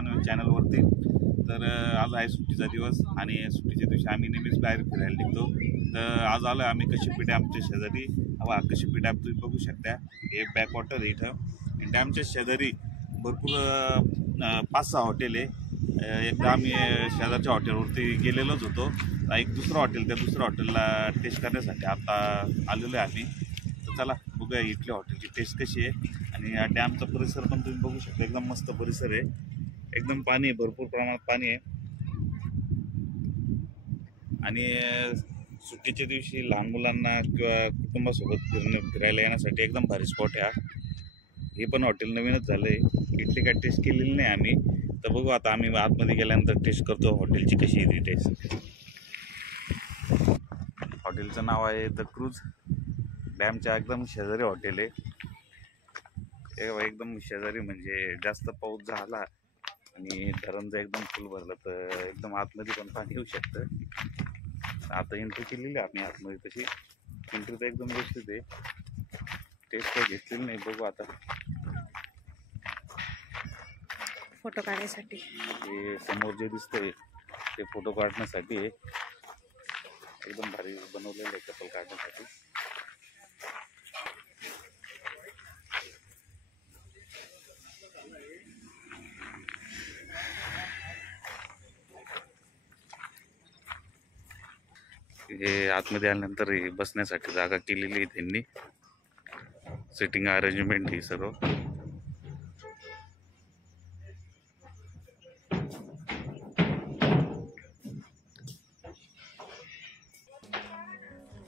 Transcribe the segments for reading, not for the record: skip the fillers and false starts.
News चॅनलवरती। तर आज आहे सुट्टीचा दिवस आणि सुट्टीच्या दिवशी आम्ही नेहमीच बाहेर फिरायला निघतो। तर आज आलो आम्ही कशिप्पी डॅमच्या शेजारी। कशिप्पी डॅम तुम्ही बघू शकता, हे बॅकवॉटर आहे। इथं डॅमच्या शेजारी भरपूर 5-6 हॉटेल आहे। एकदा आम्ही शेजारच्या हॉटेलवरती गेलेलोच होतो। एक दुसरं हॉटेल, त्या दुसऱ्या हॉटेलला टेस्ट करण्यासाठी आता आलेलो आहे आम्ही। तर चला बघूया इथल्या हॉटेलची टेस्ट कशी आहे। आणि या डॅमचा परिसर पण तुम्ही बघू शकता, एकदम मस्त परिसर आहे। एकदम पाणी, भरपूर प्रमाणात पाणी आहे। आणि सुट्टीच्या दिवशी लहान मुलांना किंवा कुटुंबासोबत फिरायला येण्यासाठी एकदम भारी स्पॉट आहे। हे पण हॉटेल नवीनच झालं आहे, इथली काय टेस्ट केलेली नाही आम्ही। तर बघू आता आम्ही आतमध्ये गेल्यानंतर टेस्ट करतो हॉटेलची कशी आहे ती टेस्ट। हॉटेलचं नाव आहे द क्रूज। डॅमच्या एकदम शेजारी हॉटेल आहे। एकदम शेजारी म्हणजे जास्त पाऊस झाला आणि धरण जर एकदम फुल भरलं तर एकदम आतमध्ये पण पाणी येऊ शकतं। आता एंट्री केलेली आहे आम्ही आतमध्ये, तशी एंट्री तर एकदम व्यवस्थित आहे। टेस्ट काही घेतलेली नाही, बघू आता। फोटो काढण्यासाठी हे समोर जे दिसतंय ते फोटो काढण्यासाठी आहे। एकदम भारी बनवलेलं आहे कपल काढण्यासाठी। हे आतमध्ये आल्यानंतर बसण्यासाठी जागा केलेली आहे त्यांनी, सिटिंग अरेंजमेंट ही सर्व।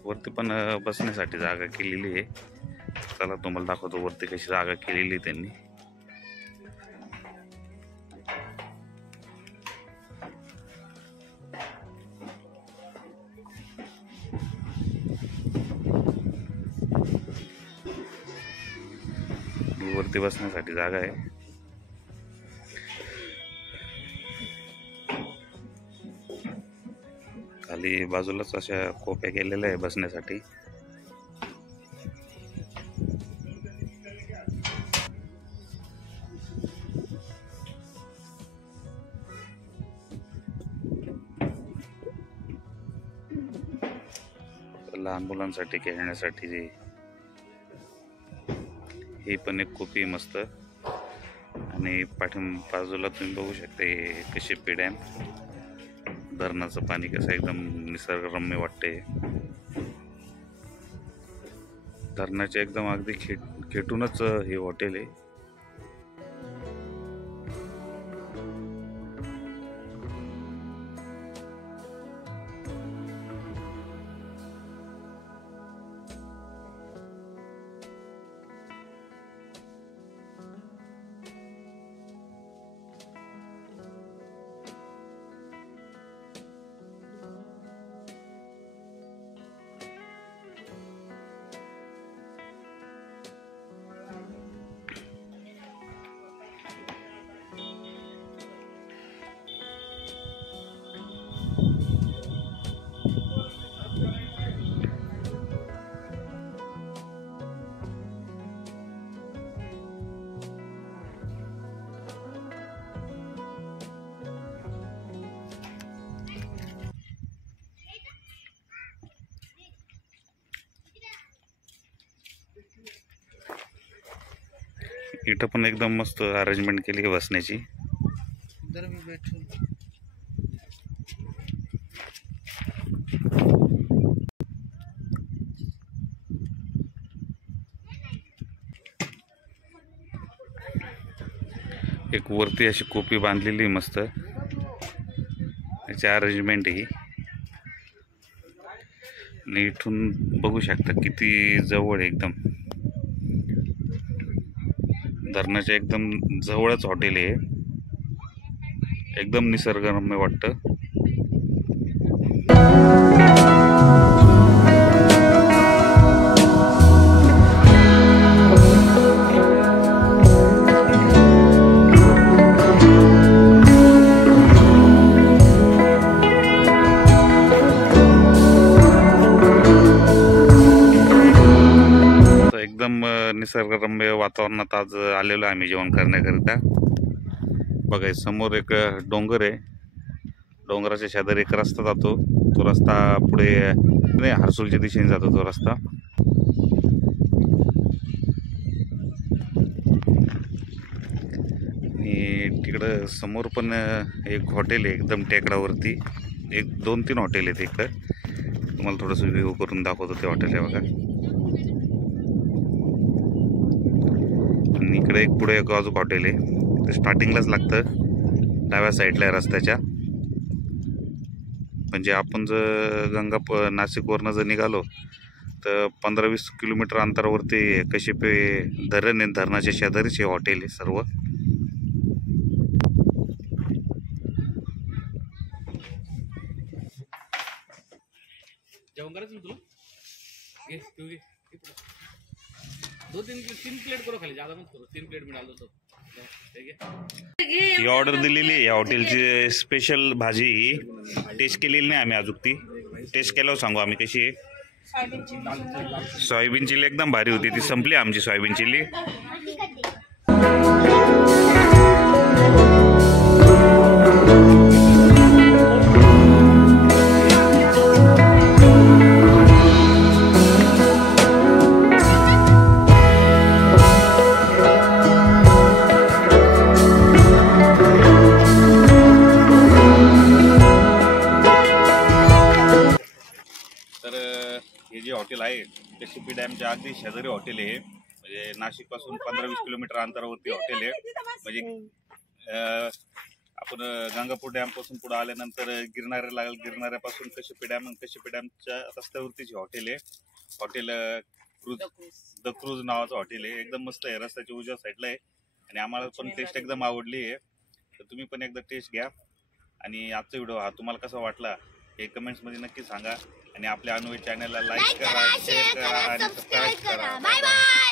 वरती पण बसण्यासाठी जागा केलेली आहे। चला तुम्हाला दाखवतो वरती कशी जागा केलेली आहे त्यांनी। वरती बसण्यासाठी जागा आहे। खाली बाजूलाच अशा कोप्या केलेल्या आहे बसण्यासाठी। लहान मुलांसाठी खेळण्यासाठी हे पण एक कोपी मस्त। आणि बाजूला तुम्ही बघू शकता हे कशिप्पी डॅम, धरणाचं पाणी कसं एकदम निसर्गरम्य वाटते। धरणाच्या एकदम अगदी खेटूनच हे हॉटेल आहे। इथं पण एकदम मस्त अरेंजमेंट केली आहे बसण्याची। एक वरती अशी कोपी बांधलेली मस्त, याची अरेंजमेंट ही। आणि इथून बघू शकता किती जवळ एकदम, धरणाच्या एकदम जवळच हॉटेल आहे। एकदम निसर्गरम्य वाटतं। एकदम निसर्गरम्य वातावरणात आज आलेलो आम्ही जेवण करण्याकरिता। बघा समोर एक डोंगर आहे, डोंगराच्या शेजारी एक रस्ता जातो, तो रस्ता पुढे नाही हर्सूलच्या दिशेने जातो तो रस्ता. आणि तिकडं समोर पण एक हॉटेल आहे एकदम टेकडावरती, एक 2-3 हॉटेल आहेत इकडं. तुम्हाला थोडंसं व्ह्यू करून दाखवतो ते हॉटेल आहे बघा. आणि इकडे एक पुढे एक अजून हॉटेल आहे, ते स्टार्टिंगलाच लागतं डाव्या साईडला आहे रस्त्याच्या. म्हणजे आपण जर नाशिकवरनं जर निघालो तर 15-20 किलोमीटर अंतरावरती कशिपे धरण आहे, धरणाच्या शेजारीच हे हॉटेल आहे सर्व. जेवण करायचं ना तुला? घे तू घे. 2-3 प्लेट करू खाली, ज्यादा मत करू. 3 प्लेट मिळालं तो. ही ऑर्डर दिलेली आहे या हॉटेलची स्पेशल भाजी. टेस्ट केलेली नाही आम्ही अजून, ती टेस्ट केल्यावर सांगू आम्ही कशी आहे. सोयाबीन चिल्ली एकदम भारी होती, ती संपली आमची सोयाबीन चिल्ली. हे जे हॉटेल आहे कशिपी डॅमच्या अगदी शेजारी हॉटेल आहे. म्हणजे नाशिक पासून 15-20 किलोमीटर अंतरावरती हॉटेल आहे. म्हणजे आपण गंगापूर डॅम पासून पुढे आल्यानंतर गिरणाऱ्याला लागेल, गिरणाऱ्यापासून कशिपी डॅमच्या रस्त्यावरतीच हॉटेल आहे. हॉटेल द क्रूज नावाचं हॉटेल आहे. एकदम मस्त आहे, रस्त्याच्या उजव्या साईडला आहे. आणि आम्हाला पण टेस्ट एकदम आवडली आहे. तर तुम्ही पण एकदा टेस्ट घ्या. आणि आजचा व्हिडिओ हा तुम्हाला कसा वाटला हे कमेंट्समध्ये नक्की सांगा. आणि आपल्या अनुभव चॅनलला लाईक करा, शेअर करा आणि सबस्क्राईब करा. Bye bye.